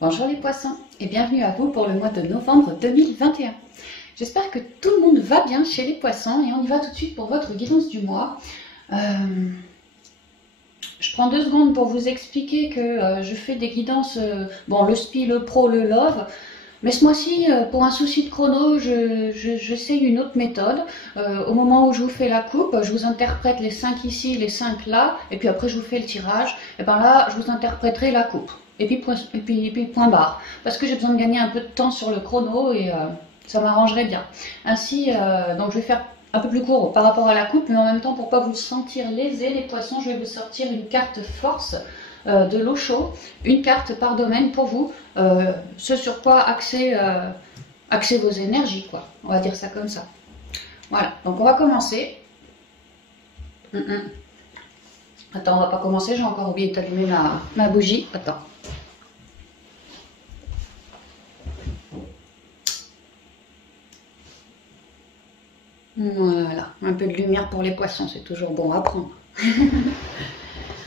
Bonjour les poissons et bienvenue à vous pour le mois de novembre 2021. J'espère que tout le monde va bien chez les poissons et on y va tout de suite pour votre guidance du mois. Je prends 2 secondes pour vous expliquer que je fais des guidances, bon le SPI, le Pro, le Love, mais ce mois-ci, pour un souci de chrono, j'essaye une autre méthode. Au moment où je vous fais la coupe, je vous interprète les 5 ici, les 5 là, et puis après je vous fais le tirage, et bien là je vous interpréterai la coupe. Et puis point barre, parce que j'ai besoin de gagner un peu de temps sur le chrono et ça m'arrangerait bien. Ainsi, donc je vais faire un peu plus court par rapport à la coupe, mais en même temps pour pas vous sentir lésés les poissons, je vais vous sortir une carte force de l'eau chaude, une carte par domaine pour vous, ce sur quoi axer vos énergies, quoi. On va dire ça comme ça. Voilà, donc on va commencer. Attends, on va pas commencer, j'ai encore oublié d'allumer ma bougie. Attends. Voilà, un peu de lumière pour les poissons, c'est toujours bon à prendre.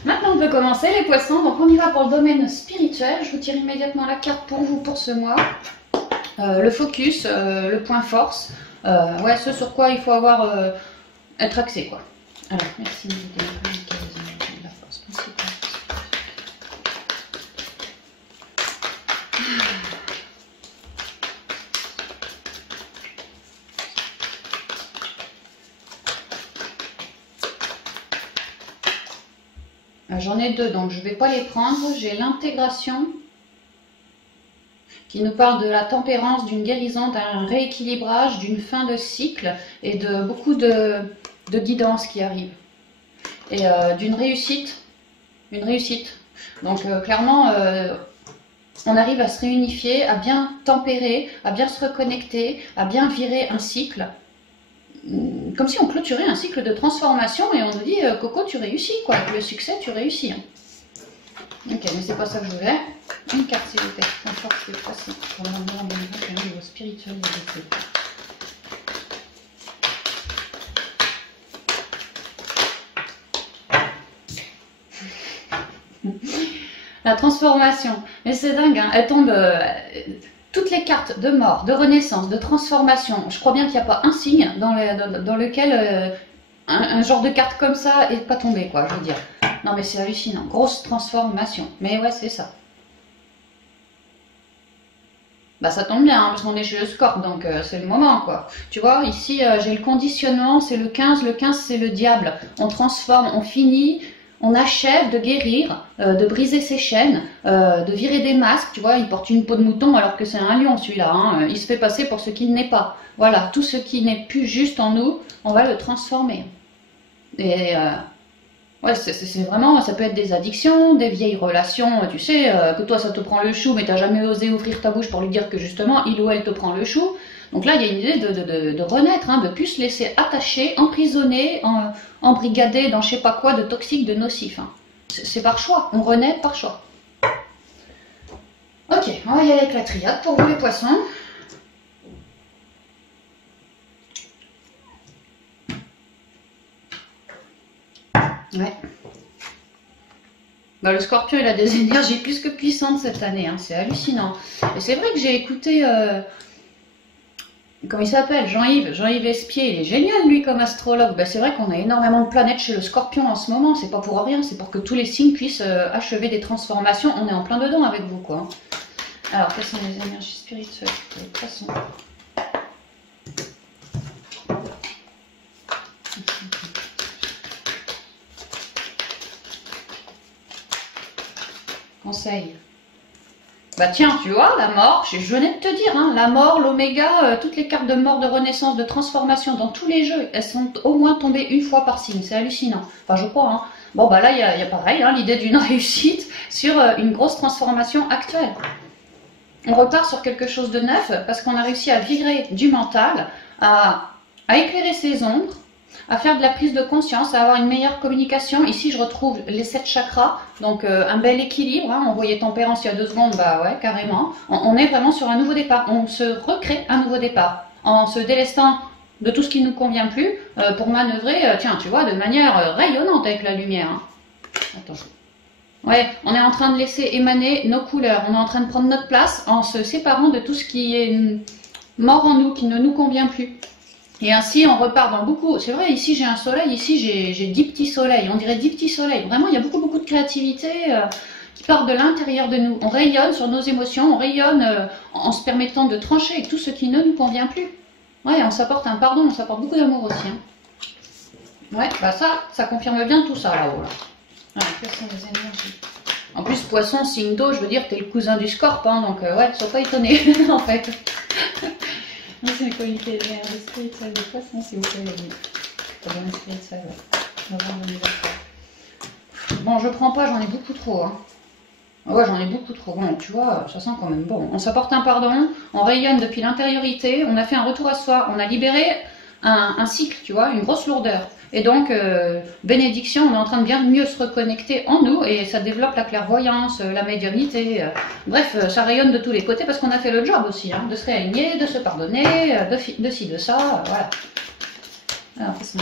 Maintenant on peut commencer les poissons, donc on y va pour le domaine spirituel. Je vous tire immédiatement la carte pour vous pour ce mois. Le focus, le point force, ouais, ce sur quoi il faut être axé, quoi. Alors, merci de la force principale. J'en ai 2, donc je ne vais pas les prendre. J'ai l'intégration qui nous parle de la tempérance, d'une guérison, d'un rééquilibrage, d'une fin de cycle et de beaucoup de guidance qui arrive. Et d'une réussite, une réussite. Donc clairement, on arrive à se réunifier, à bien tempérer, à bien se reconnecter, à bien virer un cycle. Comme si on clôturait un cycle de transformation et on nous dit Coco, tu réussis, quoi, avec le succès, tu réussis. Hein. Ok, mais c'est pas ça que je voulais. Une carte, s'il vous plaît. Encore, c'est facile. Pour le niveau spirituel. La transformation. Mais c'est dingue, hein. Elle tombe. Toutes les cartes de mort, de renaissance, de transformation, je crois bien qu'il n'y a pas un signe dans lequel un genre de carte comme ça n'est pas tombé, quoi, je veux dire. Non mais c'est hallucinant, grosse transformation. Mais ouais, c'est ça. Bah ça tombe bien, hein, parce qu'on est chez le Scorp, donc c'est le moment, quoi. Tu vois, ici j'ai le conditionnement, c'est le 15 c'est le diable. On transforme, on finit... On achève de guérir, de briser ses chaînes, de virer des masques. Tu vois, il porte une peau de mouton alors que c'est un lion celui-là. Hein. Il se fait passer pour ce qu'il n'est pas. Voilà, tout ce qui n'est plus juste en nous, on va le transformer. Et ouais, c'est vraiment, ça peut être des addictions, des vieilles relations. Tu sais, que toi ça te prend le chou, mais tu n'as jamais osé ouvrir ta bouche pour lui dire que justement, il ou elle te prend le chou. Donc là, il y a une idée de renaître, hein, de plus se laisser attacher, emprisonner, embrigader dans je sais pas quoi de toxique, de nocif. Hein. C'est par choix, on renaît par choix. Ok, on va y aller avec la triade pour vous les poissons. Ouais. Bah, le Scorpion, il a des énergies plus que puissantes cette année, hein, c'est hallucinant. Et c'est vrai que j'ai écouté... Comment il s'appelle? Jean-Yves Espier, il est génial lui comme astrologue. Ben, c'est vrai qu'on a énormément de planètes chez le Scorpion en ce moment, c'est pas pour rien, c'est pour que tous les signes puissent achever des transformations. On est en plein dedans avec vous, quoi. Alors, quelles sont les énergies spirituelles pour les poissons? Conseil. Bah tiens, tu vois, la mort, je venais de te dire, hein, la mort, l'oméga, toutes les cartes de mort, de renaissance, de transformation dans tous les jeux, elles sont au moins tombées une fois par signe, c'est hallucinant. Enfin, je crois, hein. Bon, bah là, il y a pareil, hein, l'idée d'une réussite sur une grosse transformation actuelle. On repart sur quelque chose de neuf parce qu'on a réussi à virer du mental, à éclairer ses ombres, à faire de la prise de conscience, à avoir une meilleure communication. Ici, je retrouve les 7 chakras, donc un bel équilibre. Hein. On voyait tempérance il y a 2 secondes, bah ouais, carrément. On est vraiment sur un nouveau départ. On se recrée un nouveau départ en se délestant de tout ce qui ne nous convient plus pour manœuvrer, tiens, tu vois, de manière rayonnante avec la lumière. Hein. Attends. Ouais, on est en train de laisser émaner nos couleurs. On est en train de prendre notre place en se séparant de tout ce qui est mort en nous, qui ne nous convient plus. Et ainsi, on repart dans beaucoup... C'est vrai, ici j'ai un soleil, ici j'ai 10 petits soleils. On dirait 10 petits soleils. Vraiment, il y a beaucoup de créativité qui part de l'intérieur de nous. On rayonne sur nos émotions, on rayonne en se permettant de trancher avec tout ce qui ne nous convient plus. Ouais, on s'apporte un pardon, on s'apporte beaucoup d'amour aussi. Hein. Ouais, bah ça confirme bien tout ça là-haut. Là. Ouais, que c'est les énergies. En plus, poisson, signe d'eau, je veux dire, t'es le cousin du scorpion, hein, donc ouais, sois pas étonné, en fait. C'est les qualités de l'air, l'esprit de sel de poisson, s'il vous plaît, les amis. Pas bien l'esprit de sel, bon, je prends pas, j'en ai beaucoup trop. Hein. Ouais, j'en ai beaucoup trop. Bon, tu vois, ça sent quand même bon. On s'apporte un pardon, on rayonne depuis l'intériorité, on a fait un retour à soi, on a libéré un cycle, tu vois, une grosse lourdeur. Et donc, bénédiction, on est en train de bien mieux se reconnecter en nous et ça développe la clairvoyance, la médiumnité. Bref, ça rayonne de tous les côtés parce qu'on a fait le job aussi, hein, de se réaligner, de se pardonner, de ci, de ça, voilà. Alors, ça,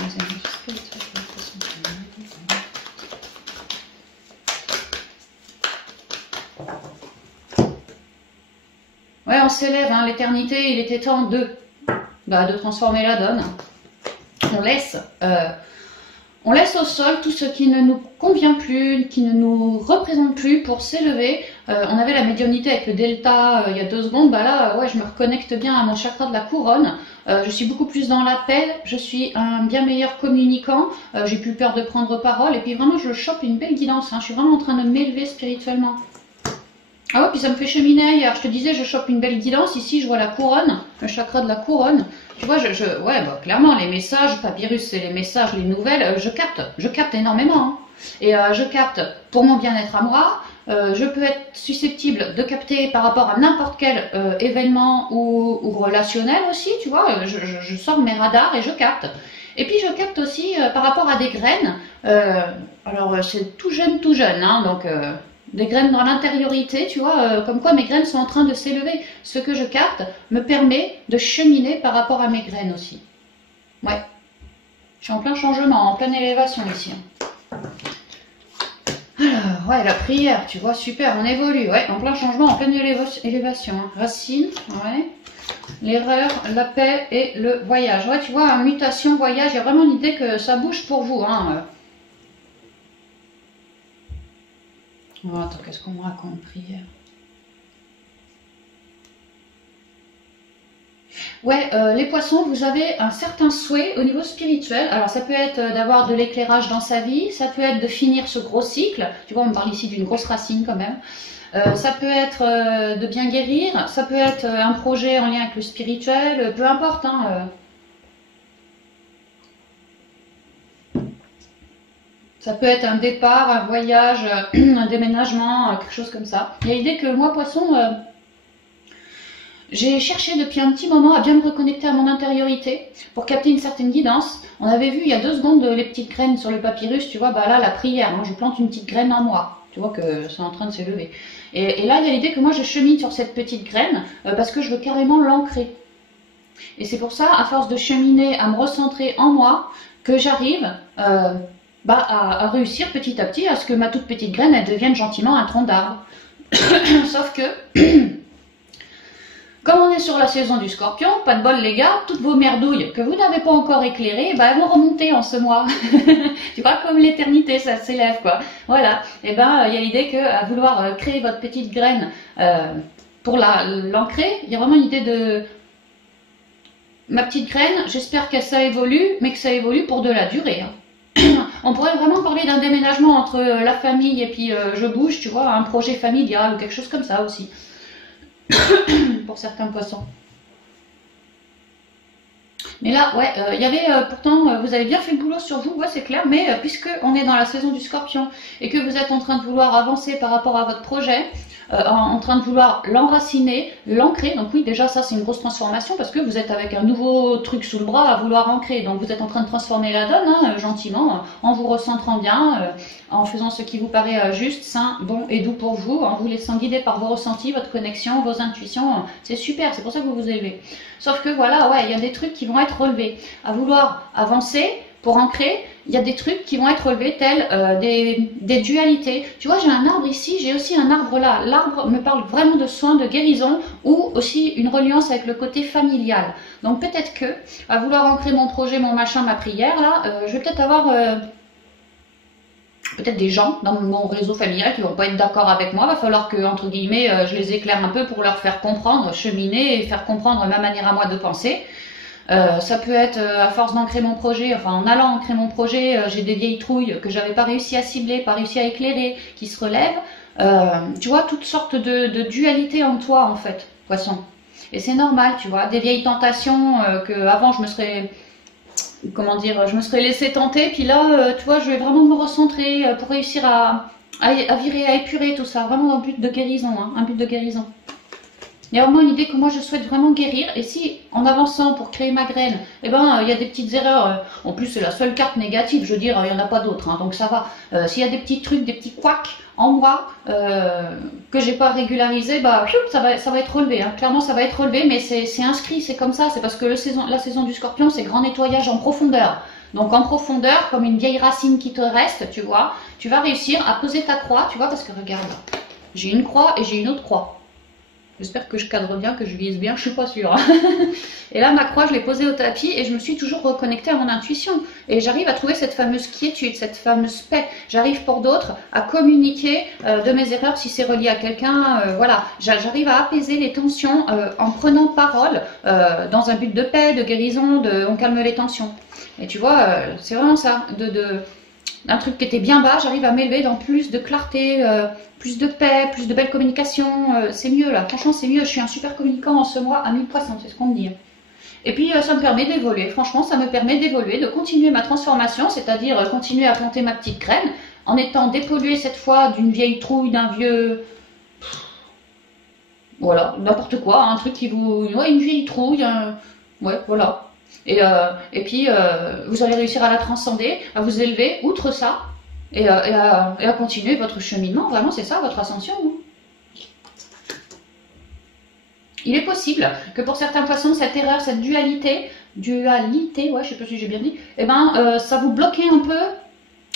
ouais, on s'élève, hein, l'éternité, il était temps de transformer la donne. On laisse au sol tout ce qui ne nous convient plus, qui ne nous représente plus pour s'élever. On avait la médiumnité avec le delta il y a 2 secondes. Bah là, ouais, je me reconnecte bien à mon chakra de la couronne. Je suis beaucoup plus dans l'appel. Je suis un bien meilleur communicant. J'ai plus peur de prendre parole. Et puis vraiment, je chope une belle guidance. Hein. Je suis vraiment en train de m'élever spirituellement. Ah ouais, puis ça me fait cheminer ailleurs. Je te disais, je chope une belle guidance. Ici, je vois la couronne, le chakra de la couronne. Tu vois, ouais, bah, clairement, les messages, papyrus, c'est les messages, les nouvelles, je capte énormément. Hein. Et je capte pour mon bien-être à moi. Je peux être susceptible de capter par rapport à n'importe quel événement ou relationnel aussi, tu vois. Je sors mes radars et je capte. Et puis je capte aussi par rapport à des graines. Alors c'est tout jeune, hein, donc... des graines dans l'intériorité, tu vois, comme quoi mes graines sont en train de s'élever. Ce que je capte me permet de cheminer par rapport à mes graines aussi. Ouais. Je suis en plein changement, en pleine élévation ici. Alors, ouais, la prière, tu vois, super, on évolue. Ouais, en plein changement, en pleine élévation. Hein. Racine, ouais. L'erreur, la paix et le voyage. Ouais, tu vois, mutation, voyage, il y a vraiment l'idée que ça bouge pour vous, hein. Oh, attends, qu'est-ce qu'on me raconte, prière? Ouais, les poissons, vous avez un certain souhait au niveau spirituel. Alors, ça peut être d'avoir de l'éclairage dans sa vie, ça peut être de finir ce gros cycle. Tu vois, on me parle ici d'une grosse racine quand même. Ça peut être de bien guérir, ça peut être un projet en lien avec le spirituel, peu importe, hein. Ça peut être un départ, un voyage, un déménagement, quelque chose comme ça. Il y a l'idée que moi, poisson, j'ai cherché depuis un petit moment à bien me reconnecter à mon intériorité pour capter une certaine guidance. On avait vu il y a 2 secondes les petites graines sur le papyrus, tu vois, bah là, la prière, hein, je plante une petite graine en moi. Tu vois que c'est en train de s'élever. Et là, il y a l'idée que moi, je chemine sur cette petite graine parce que je veux carrément l'ancrer. Et c'est pour ça, à force de cheminer, à me recentrer en moi, que j'arrive... à réussir petit à petit à ce que ma toute petite graine elle devienne gentiment un tronc d'arbre. Sauf que, comme on est sur la saison du scorpion, pas de bol les gars, toutes vos merdouilles que vous n'avez pas encore éclairées, bah, elles vont remonter en ce mois. Tu vois, comme l'éternité, ça s'élève quoi. Voilà, et ben il y a l'idée que à vouloir créer votre petite graine pour l'ancrer, il y a vraiment l'idée de... Ma petite graine, j'espère que ça évolue, mais que ça évolue pour de la durée. Hein. On pourrait vraiment parler d'un déménagement entre la famille et puis je bouge, tu vois, un projet familial ou quelque chose comme ça aussi. Pour certains poissons. Mais là, ouais, il y avait pourtant, vous avez bien fait le boulot sur vous, ouais, c'est clair, mais puisque on est dans la saison du scorpion et que vous êtes en train de vouloir avancer par rapport à votre projet, en train de vouloir l'enraciner, l'ancrer, donc oui, déjà ça c'est une grosse transformation parce que vous êtes avec un nouveau truc sous le bras à vouloir ancrer, donc vous êtes en train de transformer la donne, hein, gentiment, en vous recentrant bien, en faisant ce qui vous paraît juste, sain, bon et doux pour vous, en vous laissant guider par vos ressentis, votre connexion, vos intuitions, c'est super, c'est pour ça que vous vous élevez. Sauf que voilà, ouais, il y a des trucs qui vont être relevés. À vouloir avancer, pour ancrer, il y a des trucs qui vont être relevés tels des dualités. Tu vois, j'ai un arbre ici, j'ai aussi un arbre là. L'arbre me parle vraiment de soins, de guérison ou aussi une reliance avec le côté familial. Donc peut-être que, à vouloir ancrer mon projet, mon machin, ma prière, là, je vais peut-être avoir peut-être des gens dans mon réseau familial qui vont pas être d'accord avec moi. Il va falloir que, entre guillemets, je les éclaire un peu pour leur faire comprendre, cheminer et faire comprendre ma manière à moi de penser. Ça peut être à force d'ancrer mon projet, enfin en allant ancrer mon projet, j'ai des vieilles trouilles que j'avais pas réussi à cibler, pas réussi à éclairer, qui se relèvent. Tu vois, toutes sortes de dualités en toi en fait, poisson. Et c'est normal, tu vois, des vieilles tentations que avant je me serais, comment dire, je me serais laissé tenter, puis là, tu vois, je vais vraiment me recentrer pour réussir à virer, à épurer tout ça, vraiment dans le but de guérison, hein, un but de guérison. Il y a vraiment une idée que moi je souhaite vraiment guérir. Et si en avançant pour créer ma graine, eh ben il y a des petites erreurs. En plus c'est la seule carte négative, je veux dire, il n'y en a pas d'autres, hein, donc ça va. S'il y a des petits trucs, des petits couacs en moi que j'ai pas régularisé, bah ça va être relevé. Hein. Clairement ça va être relevé, mais c'est inscrit, c'est comme ça. C'est parce que la saison du Scorpion, c'est grand nettoyage en profondeur. Donc en profondeur, comme une vieille racine qui te reste, tu vois, tu vas réussir à poser ta croix, tu vois, parce que regarde, j'ai une croix et j'ai une autre croix. J'espère que je cadre bien, que je vise bien, je suis pas sûre. Et là, ma croix, je l'ai posée au tapis et je me suis toujours reconnectée à mon intuition. Et j'arrive à trouver cette fameuse quiétude, cette fameuse paix. J'arrive pour d'autres à communiquer de mes erreurs si c'est relié à quelqu'un. Voilà, j'arrive à apaiser les tensions en prenant parole dans un but de paix, de guérison, on calme les tensions. Et tu vois, c'est vraiment ça, un truc qui était bien bas, j'arrive à m'élever dans plus de clarté, plus de paix, plus de belle communication, c'est mieux là, franchement c'est mieux, je suis un super communicant en ce mois à 1000 poissons, c'est ce qu'on me dit. Et puis ça me permet d'évoluer, franchement ça me permet d'évoluer, de continuer ma transformation, c'est-à-dire continuer à planter ma petite graine, en étant dépolluée cette fois d'une vieille trouille, d'un vieux... Voilà, n'importe quoi, un truc qui vous... Ouais, une vieille trouille, ouais, voilà. Et puis, vous allez réussir à la transcender, à vous élever, outre ça, et à continuer votre cheminement. Vraiment, c'est ça, votre ascension. Hein. Il est possible que pour certains poissons, cette erreur, cette dualité, ouais, je sais pas si j'ai bien dit, eh ben, ça vous bloquait un peu,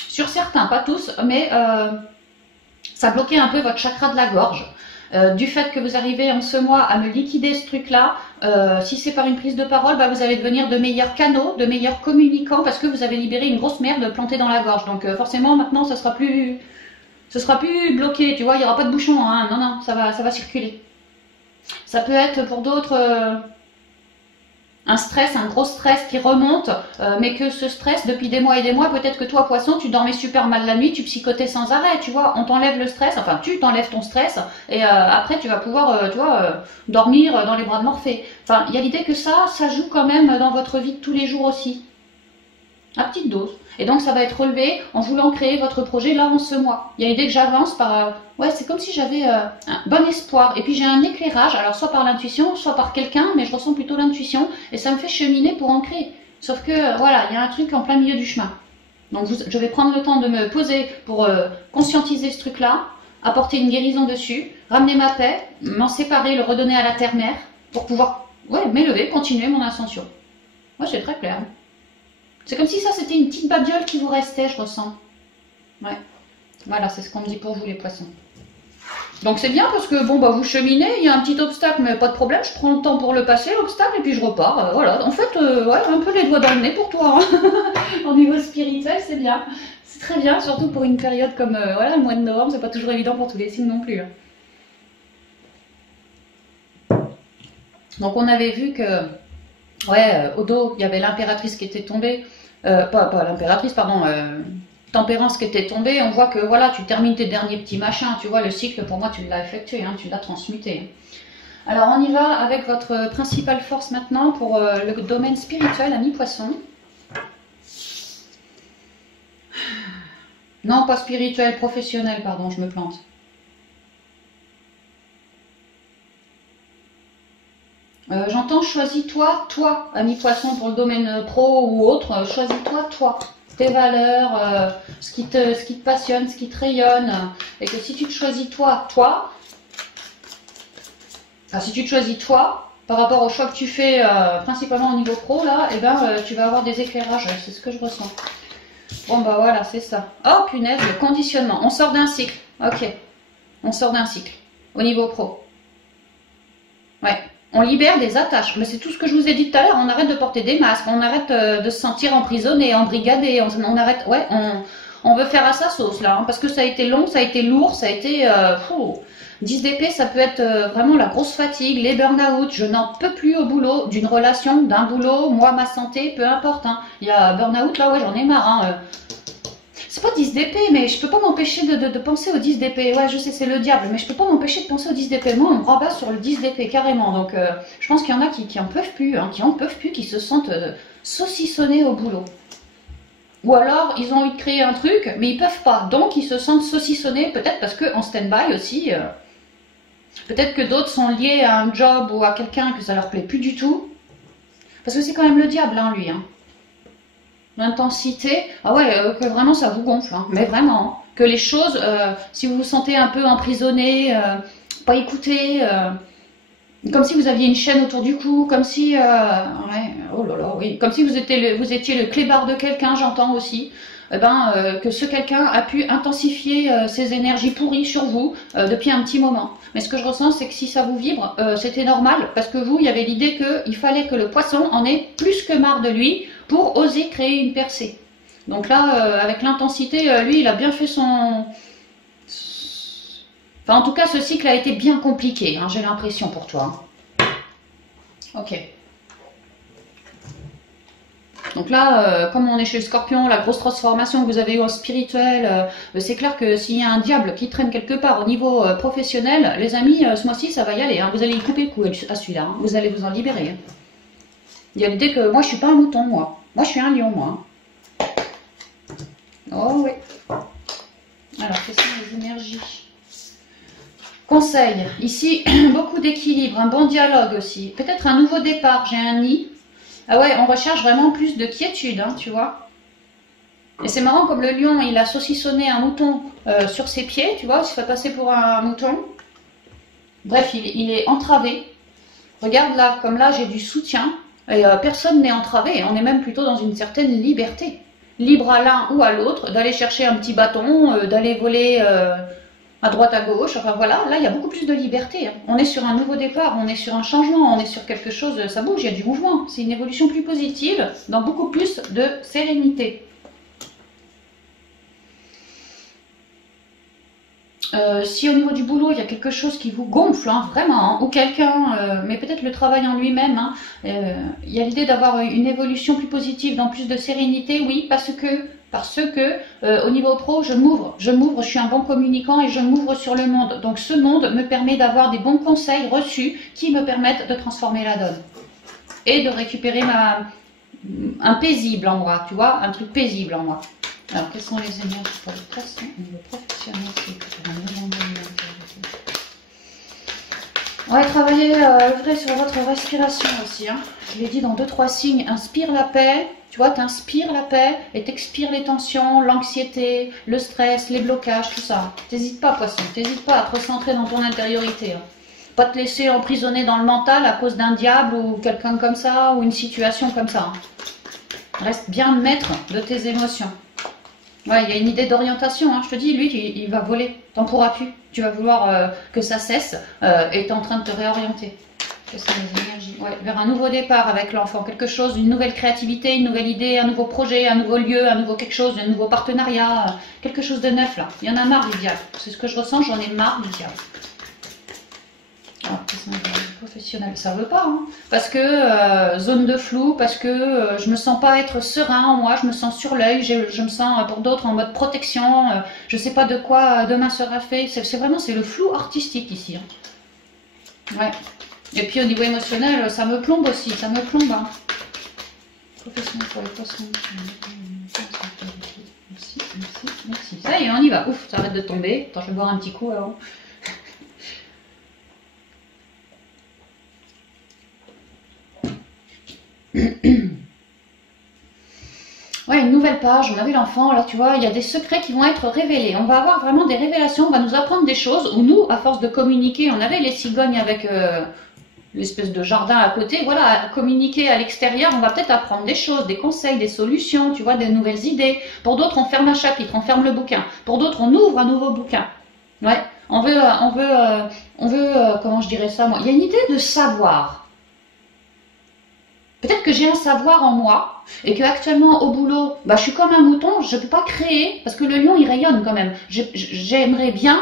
sur certains, pas tous, mais ça bloquait un peu votre chakra de la gorge. Du fait que vous arrivez en ce mois à me liquider ce truc-là, si c'est par une prise de parole, bah, vous allez devenir de meilleurs canaux, de meilleurs communicants, parce que vous avez libéré une grosse merde plantée dans la gorge. Donc forcément, maintenant, ce sera plus bloqué, tu vois, il n'y aura pas de bouchon, hein. Non, non, ça va circuler. Ça peut être pour d'autres un stress, un gros stress qui remonte, mais que ce stress, depuis des mois et des mois, peut-être que toi, poisson, tu dormais super mal la nuit, tu psychotais sans arrêt, tu vois, on t'enlève le stress, enfin, tu t'enlèves ton stress, et après, tu vas pouvoir, tu vois, dormir dans les bras de Morphée. Enfin, il y a l'idée que ça joue quand même dans votre vie de tous les jours aussi. À petite dose. Et donc, ça va être relevé en voulant créer votre projet là en ce mois. Il y a l'idée que j'avance par... ouais, c'est comme si j'avais un bon espoir. Et puis, j'ai un éclairage, alors soit par l'intuition, soit par quelqu'un, mais je ressens plutôt l'intuition. Et ça me fait cheminer pour ancrer. Sauf que, voilà, il y a un truc en plein milieu du chemin. Donc, je vais prendre le temps de me poser pour conscientiser ce truc-là, apporter une guérison dessus, ramener ma paix, m'en séparer, le redonner à la terre-mère, pour pouvoir, ouais, m'élever, continuer mon ascension. Moi, c'est très clair. C'est comme si ça, c'était une petite babiole qui vous restait, je ressens. Ouais. Voilà, c'est ce qu'on me dit pour vous, les poissons. Donc c'est bien parce que, bon, bah, vous cheminez, il y a un petit obstacle, mais pas de problème, je prends le temps pour le passer, l'obstacle, et puis je repars. Voilà, en fait, ouais, un peu les doigts dans le nez pour toi. Hein. Au niveau spirituel, c'est bien. C'est très bien, surtout pour une période comme, voilà, le mois de novembre, c'est pas toujours évident pour tous les signes non plus. Hein. Donc on avait vu que... ouais, au dos, il y avait l'impératrice qui était tombée, pas l'impératrice, pardon, Tempérance qui était tombée. On voit que voilà, tu termines tes derniers petits machins, tu vois, le cycle, pour moi, tu l'as effectué, hein, tu l'as transmuté. Alors, on y va avec votre principale force maintenant pour le domaine spirituel, ami poisson. Non, pas spirituel, professionnel, pardon, je me plante. J'entends choisis-toi, toi, ami poisson, pour le domaine pro ou autre, choisis-toi, toi, tes valeurs, ce qui te passionne, ce qui te rayonne, et que si tu te choisis toi, enfin si tu te choisis toi, par rapport au choix que tu fais, principalement au niveau pro, là, et ben tu vas avoir des éclairages, c'est ce que je ressens. Bon, bah voilà, c'est ça. Oh, punaise, le conditionnement. On sort d'un cycle. Ok. On sort d'un cycle. Au niveau pro. Ouais. On libère des attaches. Mais c'est tout ce que je vous ai dit tout à l'heure. On arrête de porter des masques. On arrête de se sentir emprisonné, embrigadé. On arrête. Ouais, on veut faire à sa sauce, là. Hein, parce que ça a été long, ça a été lourd, ça a été... 10 DP, ça peut être vraiment la grosse fatigue, les burn-out, je n'en peux plus au boulot, d'une relation, d'un boulot, moi, ma santé, peu importe. Hein. Il y a burn-out, là, ouais, j'en ai marre. Hein. C'est pas 10 DP, mais je peux pas m'empêcher de penser au 10 DP. Ouais, je sais, c'est le diable, mais je peux pas m'empêcher de penser au 10 DP. Moi, on me rabat sur le 10 DP, carrément. Donc, je pense qu'il y en a qui en peuvent plus, hein, qui se sentent saucissonnés au boulot. Ou alors, ils ont envie de créer un truc, mais ils peuvent pas. Donc, ils se sentent saucissonnés, peut-être parce qu'en stand-by aussi... peut-être que d'autres sont liés à un job ou à quelqu'un que ça leur plaît plus du tout. Parce que c'est quand même le diable, hein, lui. Hein. L'intensité, ah ouais, que vraiment ça vous gonfle. Hein. Mais vraiment, hein. Que les choses, si vous vous sentiez un peu emprisonné, pas écouté, comme si vous aviez une chaîne autour du cou, comme si, ouais, oh là là, oui, comme si vous étiez le clébard de quelqu'un, j'entends aussi. Que ce quelqu'un a pu intensifier ses énergies pourries sur vous depuis un petit moment. Mais ce que je ressens, c'est que si ça vous vibre, c'était normal, parce que vous, il y avait l'idée qu'il fallait que le poisson en ait plus que marre de lui pour oser créer une percée. Donc là, avec l'intensité, lui, il a bien fait son... Enfin, en tout cas, ce cycle a été bien compliqué, hein, j'ai l'impression pour toi. Ok. Donc là, comme on est chez le Scorpion, la grosse transformation que vous avez eue en spirituel, c'est clair que s'il y a un diable qui traîne quelque part au niveau professionnel, les amis, ce mois-ci, ça va y aller. Hein. Vous allez y couper le cou à celui-là. Hein. Vous allez vous en libérer. Hein. Il y a l'idée que moi, je suis pas un mouton, moi. Moi, je suis un lion, moi. Oh oui. Alors, quelles sont les énergies? Conseil. Ici, beaucoup d'équilibre, un bon dialogue aussi. Peut-être un nouveau départ. J'ai un nid. Ah ouais, on recherche vraiment plus de quiétude, hein, tu vois. Et c'est marrant, comme le lion, il a saucissonné un mouton sur ses pieds, tu vois, il se fait passer pour un mouton. Bref, il est entravé. Regarde là, comme là, j'ai du soutien. Et personne n'est entravé, on est même plutôt dans une certaine liberté. Libre à l'un ou à l'autre, d'aller chercher un petit bâton, d'aller voler... à droite, à gauche, enfin voilà, là il y a beaucoup plus de liberté. Hein. On est sur un nouveau départ, on est sur un changement, on est sur quelque chose, ça bouge, il y a du mouvement. C'est une évolution plus positive, dans beaucoup plus de sérénité. Si au niveau du boulot, il y a quelque chose qui vous gonfle, hein, vraiment, hein, ou quelqu'un, mais peut-être le travail en lui-même, hein, il y a l'idée d'avoir une évolution plus positive, dans plus de sérénité, oui, parce que au niveau pro, je m'ouvre, je suis un bon communicant et je m'ouvre sur le monde. Donc ce monde me permet d'avoir des bons conseils reçus qui me permettent de transformer la donne et de récupérer un paisible en moi, tu vois, un truc paisible en moi. Alors, quelles sont les énergies pour le poisson au niveau professionnel? On va travailler œuvrer sur votre respiration aussi. Hein. Je l'ai dit dans 2-3 signes. Inspire la paix. Tu vois, tu inspires la paix et t'expires les tensions, l'anxiété, le stress, les blocages, tout ça. T'hésites pas, poisson. T'hésites pas à te recentrer dans ton intériorité. Hein. Pas te laisser emprisonner dans le mental à cause d'un diable ou quelqu'un comme ça ou une situation comme ça. Hein. Reste bien maître de tes émotions. Ouais, il y a une idée d'orientation, hein. Je te dis, lui, il va voler, t'en pourras plus. Tu vas vouloir que ça cesse et tu es en train de te réorienter. Quelles sont les énergies? Ouais, vers un nouveau départ avec l'enfant, quelque chose, une nouvelle créativité, une nouvelle idée, un nouveau projet, un nouveau lieu, un nouveau quelque chose, un nouveau partenariat, quelque chose de neuf là. Il y en a marre du diable, c'est ce que je ressens, j'en ai marre du diable. Alors, professionnel, ça veut pas, hein. Parce que zone de flou, parce que je me sens pas être serein en moi, je me sens sur l'œil, je me sens pour d'autres en mode protection, je sais pas de quoi demain sera fait, c'est vraiment c'est le flou artistique ici. Hein. Ouais. Et puis au niveau émotionnel, ça me plombe aussi, ça me plombe. Hein. Professionnel pour les poissons. Merci, merci, merci. Ça y est, on y va. Ouf, ça arrête de tomber. Attends, je vais boire un petit coup alors. Ouais, une nouvelle page, on a vu l'enfant, là tu vois, il y a des secrets qui vont être révélés. On va avoir vraiment des révélations, on va nous apprendre des choses, où nous, à force de communiquer, on avait les cigognes avec l'espèce de jardin à côté, voilà, à communiquer à l'extérieur, on va peut-être apprendre des choses, des conseils, des solutions, tu vois, des nouvelles idées. Pour d'autres, on ferme un chapitre, on ferme le bouquin. Pour d'autres, on ouvre un nouveau bouquin. Ouais, comment je dirais ça, moi, il y a une idée de savoir. Peut-être que j'ai un savoir en moi et que actuellement au boulot, bah, je suis comme un mouton, je ne peux pas créer parce que le lion il rayonne quand même. J'aimerais bien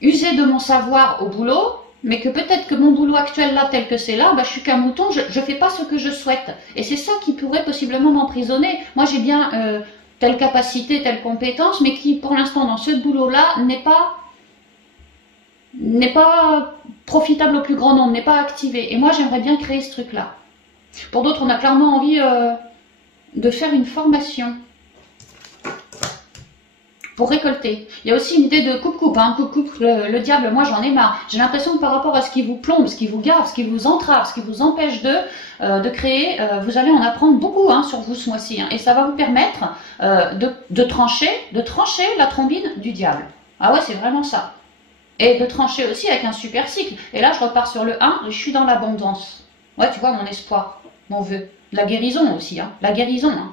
user de mon savoir au boulot, mais que peut-être que mon boulot actuel là, tel que c'est là, bah, je suis qu'un mouton, je ne fais pas ce que je souhaite. Et c'est ça qui pourrait possiblement m'emprisonner. Moi j'ai bien telle capacité, telle compétence, mais qui pour l'instant dans ce boulot-là n'est pas profitable au plus grand nombre, n'est pas activé. Et moi j'aimerais bien créer ce truc-là. Pour d'autres, on a clairement envie de faire une formation pour récolter. Il y a aussi une idée de coupe-coupe, hein. Coupe-coupe, le diable, moi j'en ai marre. J'ai l'impression que par rapport à ce qui vous plombe, ce qui vous garde, ce qui vous entrave, ce qui vous empêche de créer, vous allez en apprendre beaucoup hein, sur vous ce mois-ci. Hein, et ça va vous permettre de trancher la trombine du diable. Ah ouais, c'est vraiment ça. Et de trancher aussi avec un super cycle. Et là, je repars sur le 1 et je suis dans l'abondance. Ouais, tu vois, mon espoir. Mon vœu. La guérison aussi, hein. La guérison. Hein.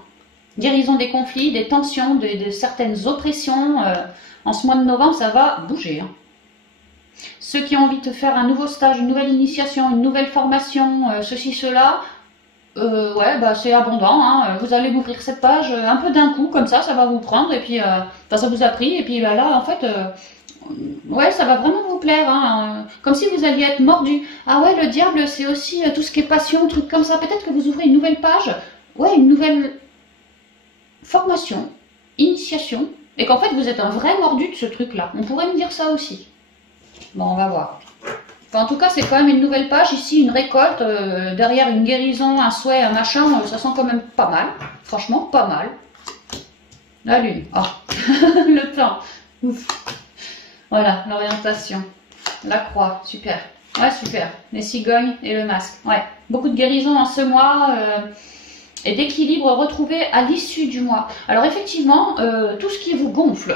Guérison des conflits, des tensions, de certaines oppressions. En ce mois de novembre, ça va bouger. Hein. Ceux qui ont envie de faire un nouveau stage, une nouvelle initiation, une nouvelle formation, ceci, cela, ouais, bah, c'est abondant. Hein. Vous allez m'ouvrir cette page un peu d'un coup, comme ça va vous prendre. Et puis, ça vous a pris. Et puis là en fait... ouais, ça va vraiment vous plaire, hein. Comme si vous alliez être mordu. Ah ouais, le diable, c'est aussi tout ce qui est passion, trucs comme ça. Peut-être que vous ouvrez une nouvelle page, ouais, une nouvelle formation, initiation, et qu'en fait, vous êtes un vrai mordu de ce truc-là. On pourrait me dire ça aussi. Bon, on va voir. Enfin, en tout cas, c'est quand même une nouvelle page. Ici, une récolte, derrière une guérison, un souhait, un machin, ça sent quand même pas mal. Franchement, pas mal. La lune. Oh, le temps. Ouf. Voilà, l'orientation. La croix, super. Ouais, super. Les cigognes et le masque. Ouais, beaucoup de guérison en ce mois et d'équilibre retrouvé à l'issue du mois. Alors effectivement, tout ce qui vous gonfle,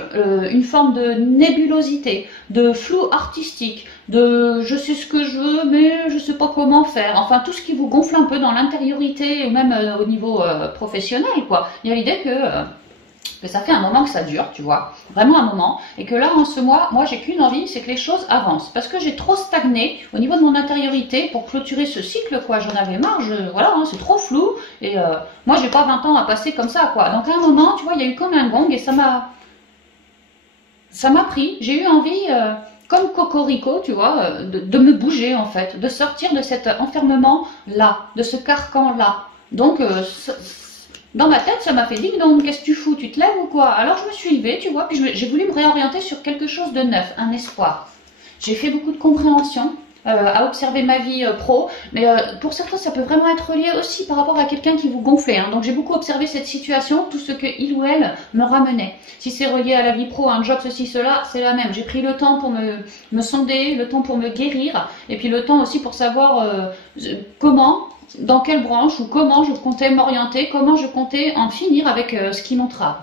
une forme de nébulosité, de flou artistique, de je sais ce que je veux mais je sais pas comment faire. Enfin, tout ce qui vous gonfle un peu dans l'intériorité ou même au niveau professionnel, quoi. Il y a l'idée que ça fait un moment que ça dure, tu vois, vraiment un moment, et que là, en ce mois, moi, j'ai qu'une envie, c'est que les choses avancent, parce que j'ai trop stagné au niveau de mon intériorité pour clôturer ce cycle, quoi, j'en avais marre, voilà, hein, c'est trop flou, et moi, j'ai pas 20 ans à passer comme ça, quoi, donc à un moment, tu vois, il y a eu comme un gong, et ça m'a pris, j'ai eu envie, comme Cocorico, tu vois, de me bouger, en fait, de sortir de cet enfermement-là, de ce carcan-là, donc, dans ma tête, ça m'a fait ding dong, qu'est-ce que tu fous, tu te lèves ou quoi? Alors je me suis levée, tu vois, puis j'ai voulu me réorienter sur quelque chose de neuf, un espoir. J'ai fait beaucoup de compréhension, à observer ma vie pro, mais pour certains, ça peut vraiment être relié aussi par rapport à quelqu'un qui vous gonflait. Hein. Donc j'ai beaucoup observé cette situation, tout ce que il ou elle me ramenait. Si c'est relié à la vie pro, un job, ceci, cela, c'est la même. J'ai pris le temps pour me sonder, le temps pour me guérir, et puis le temps aussi pour savoir comment... dans quelle branche ou comment je comptais m'orienter, comment je comptais en finir avec ce qui m'entrave.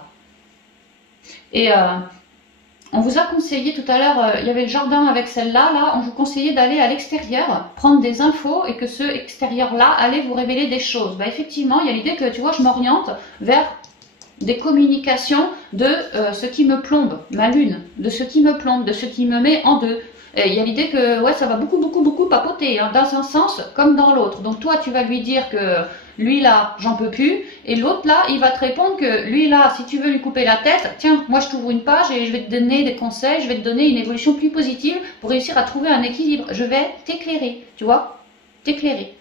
Et on vous a conseillé tout à l'heure, il y avait le jardin avec celle-là, là, on vous conseillait d'aller à l'extérieur, prendre des infos et que ce extérieur-là allait vous révéler des choses. Bah, effectivement, il y a l'idée que, tu vois, je m'oriente vers des communications de ce qui me plombe, ma lune, de ce qui me plombe, de ce qui me met en deux. Et il y a l'idée que ouais, ça va beaucoup papoter, hein, dans un sens comme dans l'autre. Donc toi, tu vas lui dire que lui là, j'en peux plus, et l'autre là, il va te répondre que lui là, si tu veux lui couper la tête, tiens, moi je t'ouvre une page et je vais te donner des conseils, je vais te donner une évolution plus positive pour réussir à trouver un équilibre. Je vais t'éclairer, tu vois, t'éclairer.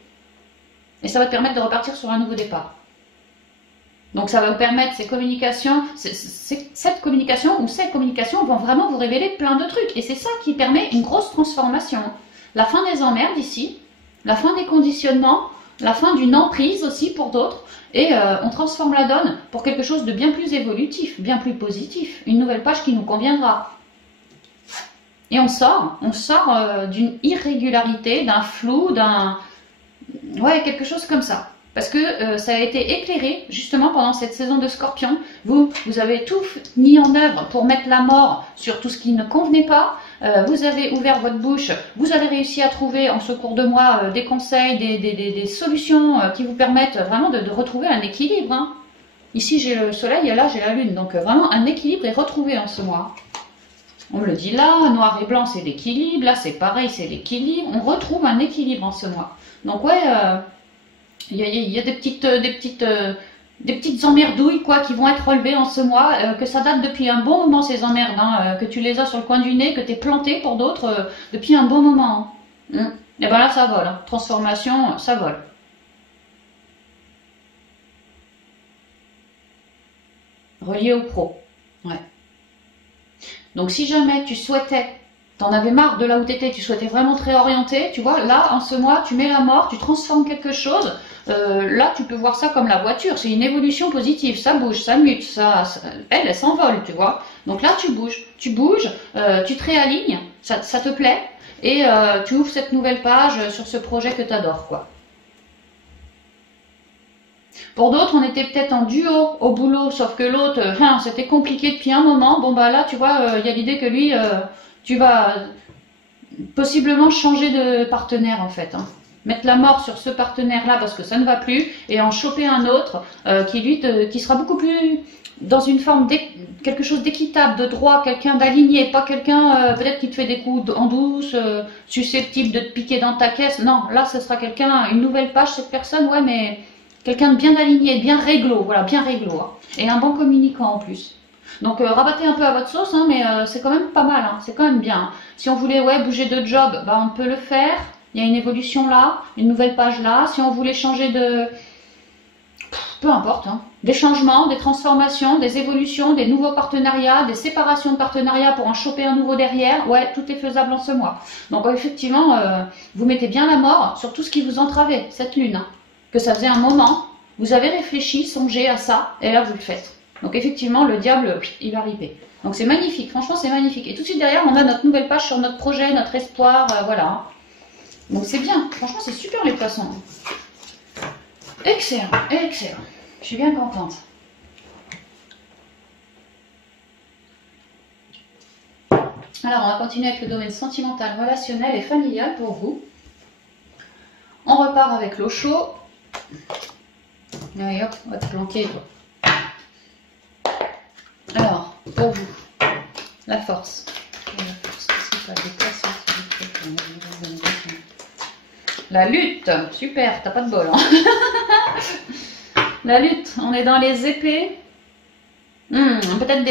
Et ça va te permettre de repartir sur un nouveau départ. Donc ça va vous permettre ces communications, cette communication ou ces communications vont vraiment vous révéler plein de trucs. Et c'est ça qui permet une grosse transformation. La fin des emmerdes ici, la fin des conditionnements, la fin d'une emprise aussi pour d'autres. Et on transforme la donne pour quelque chose de bien plus évolutif, bien plus positif. Une nouvelle page qui nous conviendra. Et on sort d'une irrégularité, d'un flou, ouais, quelque chose comme ça. Parce que ça a été éclairé justement pendant cette saison de Scorpion. Vous avez tout mis en œuvre pour mettre la mort sur tout ce qui ne convenait pas, vous avez ouvert votre bouche, vous avez réussi à trouver en ce cours de mois des conseils, des solutions qui vous permettent vraiment de retrouver un équilibre. Hein. Ici j'ai le soleil et là j'ai la lune, donc vraiment un équilibre est retrouvé en ce mois. On me le dit là, noir et blanc c'est l'équilibre, là c'est pareil, c'est l'équilibre, on retrouve un équilibre en ce mois. Donc ouais, il y a des petites emmerdouilles quoi qui vont être relevées en ce mois, que ça date depuis un bon moment ces emmerdes, hein, que tu les as sur le coin du nez, que tu es planté pour d'autres depuis un bon moment. Hein. Et ben là ça vole, hein. Transformation, ça vole. Relié au pro. Ouais. Donc si jamais tu souhaitais, t'en avais marre de là où tu étais, tu souhaitais vraiment te réorienter, tu vois, là en ce mois tu mets la mort, tu transformes quelque chose, là tu peux voir ça comme la voiture, c'est une évolution positive, ça bouge, ça mute, elle s'envole, tu vois. Donc là tu bouges, tu te réalignes, ça te plaît, et tu ouvres cette nouvelle page sur ce projet que tu adores, quoi. Pour d'autres, on était peut-être en duo au boulot, sauf que l'autre, c'était compliqué depuis un moment. Bon, bah là, tu vois, il y a l'idée que lui, tu vas possiblement changer de partenaire, en fait. Hein. Mettre la mort sur ce partenaire-là parce que ça ne va plus, et en choper un autre qui sera beaucoup plus dans une forme, quelque chose d'équitable, de droit, quelqu'un d'aligné, pas quelqu'un peut-être qui te fait des coups en douce, susceptible de te piquer dans ta caisse. Non, là, ce sera quelqu'un, une nouvelle page, cette personne, ouais, mais... Quelqu'un de bien aligné, bien réglo, voilà, bien réglo. Hein. Et un bon communicant en plus. Donc rabattez un peu à votre sauce, hein, mais c'est quand même pas mal, hein, c'est quand même bien. Hein. Si on voulait bouger de job, bah, on peut le faire. Il y a une évolution là, une nouvelle page là. Si on voulait changer de... Peu importe, hein. Des changements, des transformations, des évolutions, des nouveaux partenariats, des séparations de partenariats pour en choper un nouveau derrière, ouais, tout est faisable en ce mois. Donc effectivement, vous mettez bien la mort sur tout ce qui vous entravait, cette lune. Hein. Que ça faisait un moment, vous avez réfléchi, songé à ça, et là vous le faites. Donc effectivement, le diable, il va arriver. Donc c'est magnifique, franchement c'est magnifique. Et tout de suite derrière, on a notre nouvelle page sur notre projet, notre espoir, voilà. Donc c'est bien, franchement c'est super les poissons. Excellent, excellent. Je suis bien contente. Alors on va continuer avec le domaine sentimental, relationnel et familial pour vous. On repart avec l'eau chaude. Allez hop, on va te planquer toi. Alors, pour vous, la force. La lutte, super, t'as pas de bol. Hein. La lutte, on est dans les épées. Peut-être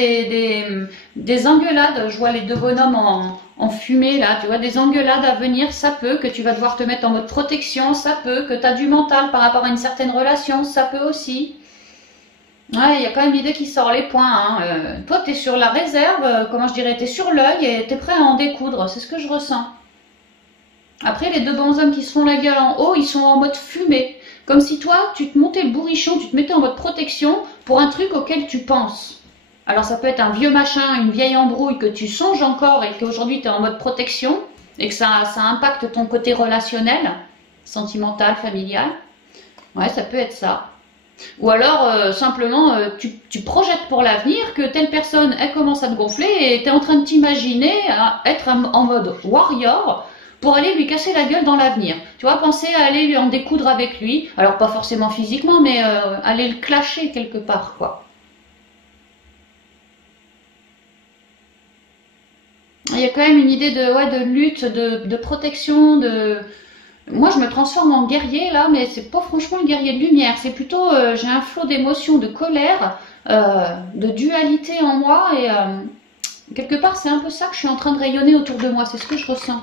des engueulades, je vois les deux bonhommes en fumée là, tu vois, des engueulades à venir, ça peut que tu vas devoir te mettre en mode protection, ça peut que tu as du mental par rapport à une certaine relation, ça peut aussi. Ouais, il y a quand même l'idée qui sort les points. Hein. Toi, tu es sur la réserve, comment je dirais, tu es sur l'œil et tu es prêt à en découdre, c'est ce que je ressens. Après, les deux bonshommes qui se font la gueule en haut, ils sont en mode fumée. Comme si toi, tu te montais le bourrichon, tu te mettais en mode protection pour un truc auquel tu penses. Alors ça peut être un vieux machin, une vieille embrouille que tu songes encore et qu'aujourd'hui tu es en mode protection et que ça impacte ton côté relationnel, sentimental, familial. Ouais, ça peut être ça. Ou alors simplement tu projettes pour l'avenir que telle personne elle commence à te gonfler et tu es en train de t'imaginer être en mode warrior pour aller lui casser la gueule dans l'avenir. Tu vois, penser à aller lui en découdre avec lui, alors pas forcément physiquement, mais aller le clasher quelque part, quoi. Il y a quand même une idée de lutte, de protection, de... Moi, je me transforme en guerrier, là, mais c'est pas franchement le guerrier de lumière. C'est plutôt, j'ai un flot d'émotions, de colère, de dualité en moi, et quelque part, c'est un peu ça que je suis en train de rayonner autour de moi. C'est ce que je ressens.